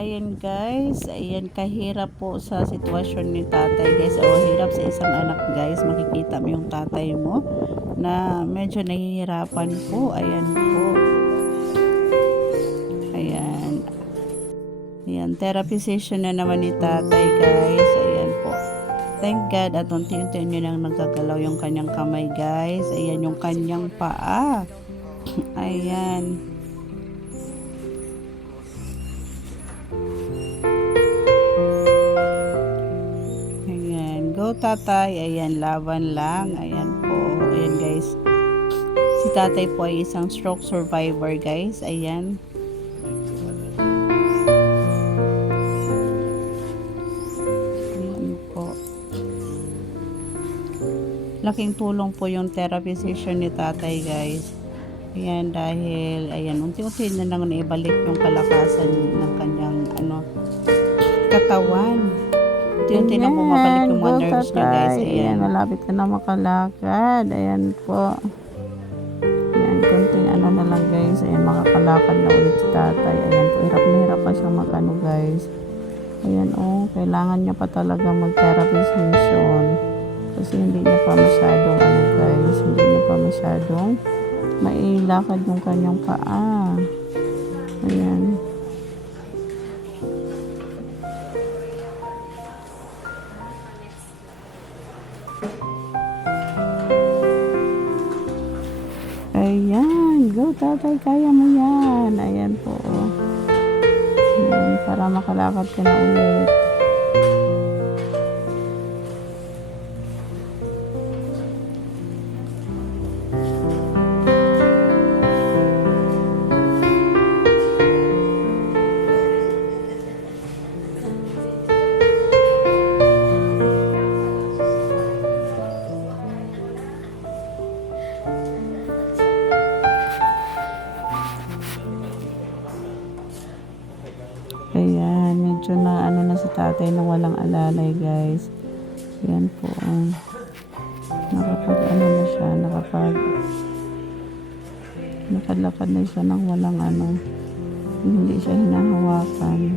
Ayan guys, ayan kahirap po sa sitwasyon ni tatay guys, o hirap sa isang anak guys. Makikita mo yung tatay mo na medyo nahihirapan po. Ayan po. Ayan. Ayan, therapy session na naman ni tatay guys. Ayan po. Thank God at unti-unti nyo nang nagagalaw yung kanyang kamay guys. Ayan yung kanyang paa. Ayan. Go tatay, ayan, laban lang, ayan po, ayan guys, si tatay po ay isang stroke survivor guys, ayan. Ayan po, laking tulong po yung therapy session ni tatay guys, ayan, dahil, ayan, unti-unti na lang naibalik yung kalakasan ng kanyang, katawan. Unti-unti na bumabalik yung mga nerves niya guys. Ayan, malapit ka na makalakad. Ayan po. Ayan, kunting na lang guys. Ayan, makakalakad na ulit si tatay. Ayan po, hirap na hirap pa siyang guys. Ayan, kailangan niya pa talaga mag-therapy session. Kasi hindi niya pa masyadong guys. Hindi niya pa masyadong mailakad yung kanyang paa. Ayan. Ayan, go tatay, kaya mo yan. Ayan po. Ayan, para makalakad ka na ulit. Ayan, medyo na na si tatay na walang alalay guys. Ayan po. Nakapag na siya, nakalakad na siya ng walang hindi siya hinahawakan.